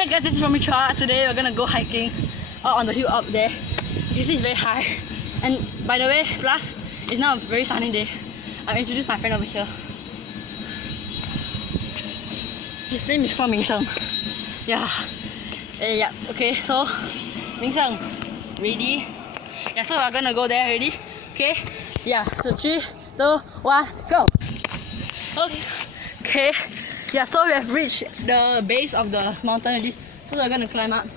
Hey guys, this is from Aqil. Today we're gonna go hiking on the hill up there. You see it's very high. And by the way, plus it's now a very sunny day. I'll introduce my friend over here. His name is called Ming Seng. Yeah. Yeah, okay, so Ming Seng, ready? Yeah, so we're gonna go there, ready? Okay? Yeah, so 3, 2, 1, go! Okay. Yeah, so we have reached the base of the mountain already. So we're gonna climb up.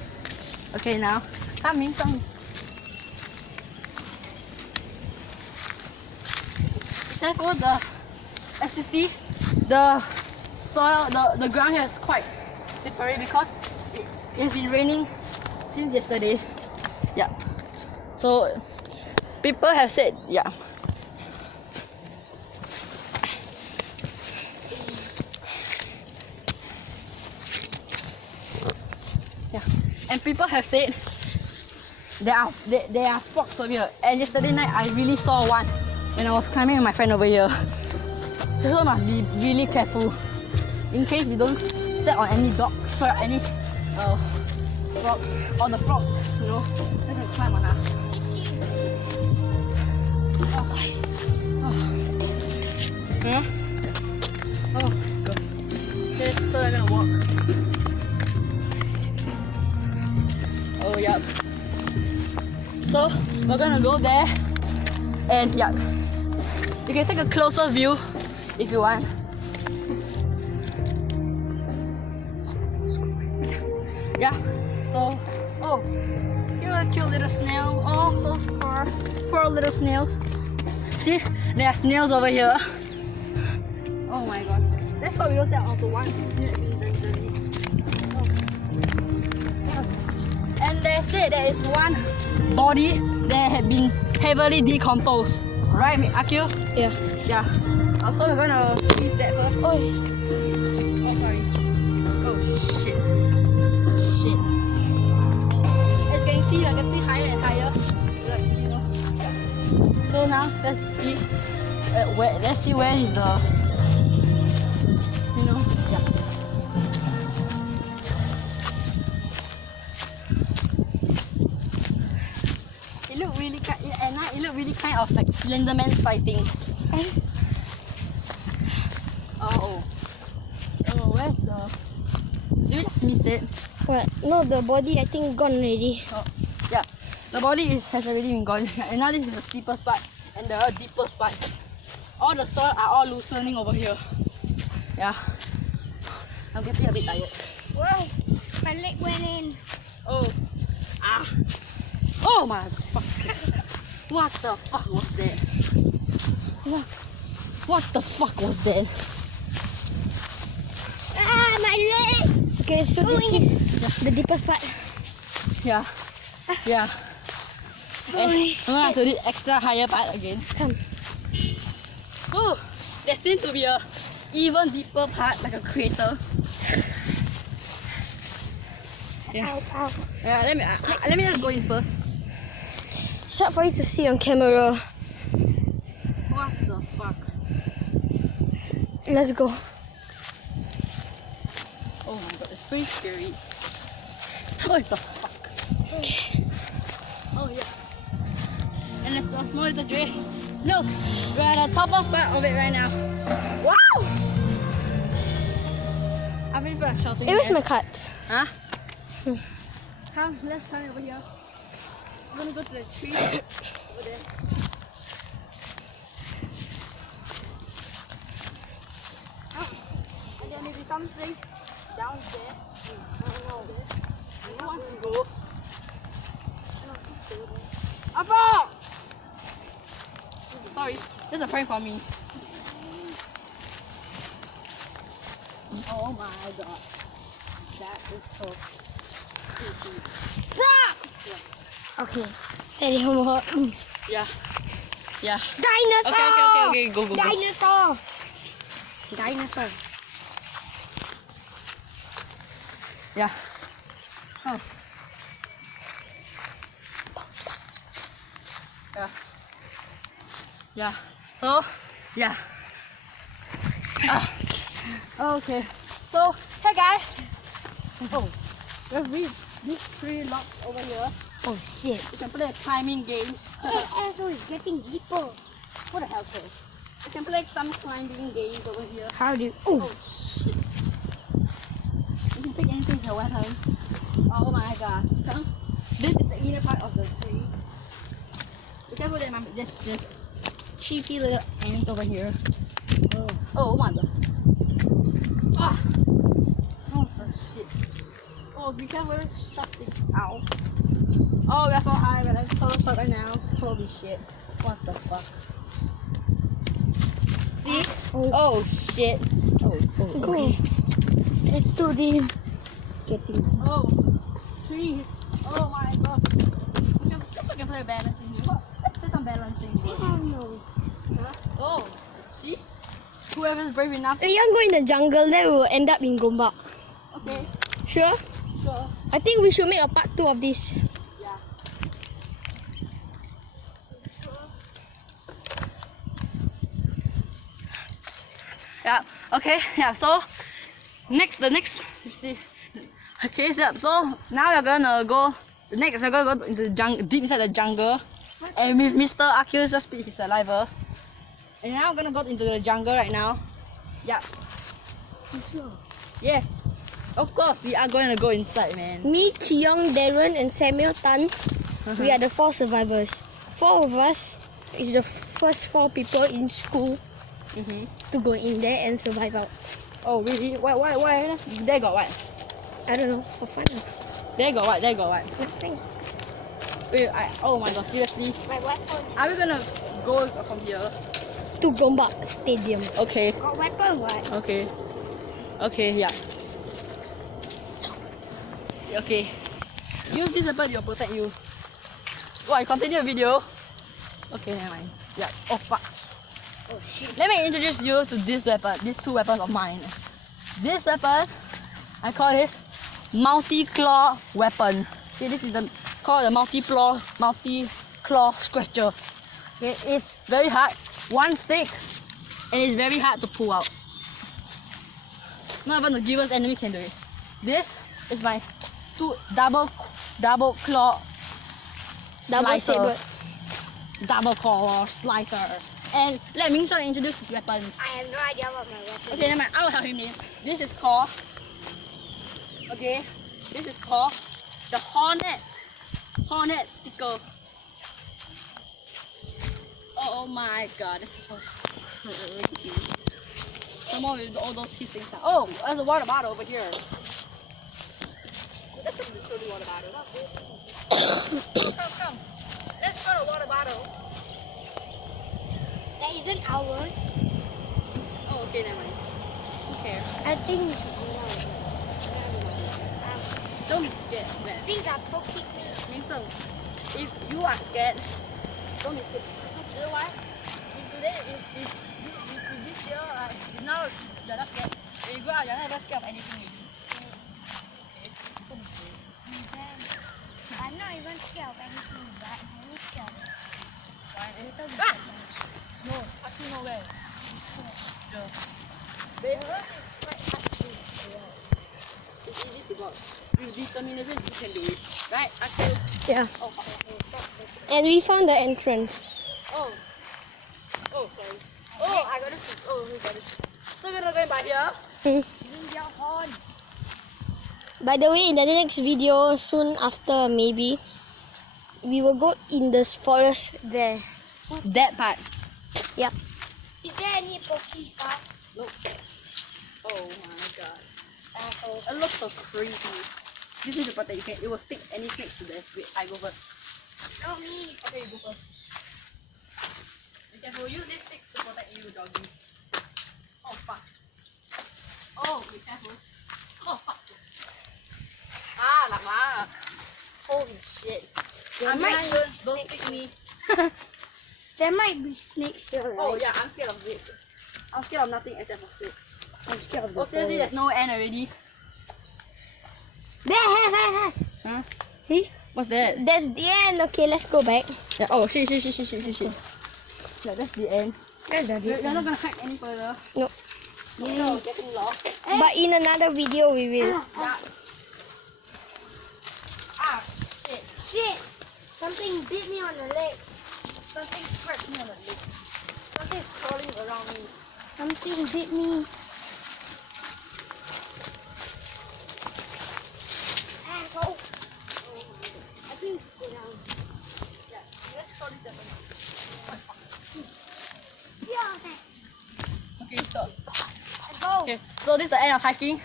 Okay, now come Ming Seng. Careful, as you see, the soil, the ground here is quite slippery because it's been raining since yesterday. Yeah. So people have said, yeah. Yeah. And people have said there are fox over here. And yesterday night I really saw one when I was climbing with my friend over here. So must be really careful in case we don't step on any dog, any frog, on the frog, you know, they can climb on us. Huh? Oh gosh. Okay, so we're gonna walk. Oh yeah. So we're gonna go there, and yeah, you can take a closer view if you want. Yeah. So, oh, here's a cute little snail. Oh, so poor little snails. See, there are snails over here. Oh my god. Let's hope we don't step onto one. And they said there is one body that had been heavily decomposed. Right, Aqil? Yeah. Yeah. Also, we're gonna leave that first. Oh, sorry. Oh, shit. Shit. It's getting higher and higher. Like, you know. So now, let's see where is the, you know, yeah. It looked really at night. It looked really kind of like Slenderman sightings. Oh, where's the? Did we just miss it? What? No, the body I think gone already. Oh, yeah, the body has already been gone. And now this is the steepest part and the deepest part. All the soil are all loosening over here. Yeah, I'm getting a bit tired. Whoa, my leg went in. Oh, oh my fuck! What the fuck was that? What the fuck was that? Ah, my leg! Okay, so this is the deepest part. Yeah, yeah. And I'm gonna have to do extra higher part again. Come. Oh, there seems to be a even deeper part, like a crater. Yeah. Ow, ow. Yeah. Let me just go in first. It's hard for you to see on camera. What the fuck? Let's go. Oh my god, it's pretty scary. What the fuck? Oh yeah. And it's a small little tree. Look, we're at the topmost part of it right now. Wow! I've been for a shouting. Hey, where's my card? Huh? Come, let's climb over here. I'm gonna go to the tree over there. And there may be something down there. I want to go. Appa! Sorry, this is a prank for me. Oh my god. That is so crazy. Okay. Ready, homework. Yeah. Yeah. Dinosaur! Okay, go. Dinosaur! Dinosaur. Yeah. Oh. Yeah. Yeah. So, yeah. Okay. So, hey guys. Oh. There's these 3 locks over here. Oh shit. You can play a climbing game. So it's getting deeper. What the hell, Chris? You can play some climbing games over here. How do you... Oh shit. You can pick anything as a weapon. Oh my gosh. Come. This is the inner part of the tree. Be careful that there's just cheeky little ants over here. Oh my god. Ah. Oh shit. Oh, be careful. Shut it out. Oh, that's so high, but I'm so stuck right now. Holy shit. What the fuck? See? Oh shit. Oh, okay. Let's do the getting. Oh, trees. Oh my god. I can play balancing here. Let's play some balancing. Oh no. Huh? Oh, see? Whoever's brave enough. If you go in the jungle, then we will end up in Gombak. Okay, Sure? sure. I think we should make a part 2 of this. Yeah. Yeah, okay, yeah, so the next okay, so now we're gonna go we're gonna go into the jungle, deep inside the jungle, and with Mr. Aqil just speak his saliva. And now we're gonna go into the jungle right now. Yeah. Yes. Of course we are going to go inside, man. Me, Chiyoung, Darren and Samuel Tan, we are the 4 survivors. 4 of us is the first 4 people in school to go in there and survive out. Oh really? Why? There got what? I don't know, for fun. There got what? Nothing. Wait, oh my god, seriously? My weapon. Are we gonna go from here? To Gombak Stadium. Okay. Got weapon, what? Okay. Okay, yeah. Okay. Use this weapon, it will protect you. Why? Continue the video. Okay, never mind. Yeah. Oh fuck. Oh shit. Let me introduce you to this weapon. These 2 weapons of mine. This weapon, I call this multi-claw weapon. Okay, this is called the multi-claw scratcher. Okay, it's very hard. 1 stick, and it's very hard to pull out. Not even the giver's enemy can do it. This is my double claw slicer. saber. Double claw slicer. And let Ming Shan introduce his weapon. I have no idea what my weapon Okay, never mind. I will help him name. This is called. Okay, this is called the hornet sticker. Oh my god, this is so crazy. Come on with all those hissing sounds. Oh, there's a water bottle over here. That's a dirty water bottle. Come. Let's fill a water bottle. That isn't ours. Oh, okay, never mind. Who cares? I think we should go now. Don't be scared, man. Things are poking me. Ming-sung, if you are scared, don't be scared. You know why? If today, if this year, now you're not scared. When you go out, you're not even scared of anything really. Okay? Don't be scared. I'm not even scared of anything, but I'm only scared of Fine. Ah! No, actually nowhere. Sure. Babe, it's easy to go. With determination, you can do it. Right, Aqil? Yeah. Oh, fuck. And we found the entrance. Oh, sorry. Oh, I got it. Oh, we got it. So we're gonna go by here. Using their horn. By the way, in the next video, soon after maybe, we will go in the forest there. That part. Yeah. Is there any pokey stuff? Look. Oh my god. It looks so creepy. This is the part that you can. It will stick any snakes to this. Wait, I go first. Not me. Okay, you go first. Be careful. Use this stick to protect you, doggies. Oh fuck. Oh, be careful. Oh fuck. Ah, lama. Holy shit. I'm behind you. Don't stick me. There might be snakes here, right? Oh yeah, I'm scared of snakes. I'm scared of nothing except for snakes. I'm scared of the Oh seriously, there's no end already. There. Huh? See? What's that? That's the end. Okay, let's go back. Yeah, oh shit. Yeah, that's the end. That's the We're not gonna hike any further. No. No, getting lost. But in another video, we will. Yeah. Something bit me on the leg. Something scratched me on the leg. Something is crawling around me. Something bit me. Asshole. I think go down. Yeah, let's crawl this down. Yeah, okay. Okay, so. Go. Okay, so this is the end of hiking.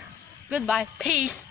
Goodbye. Peace.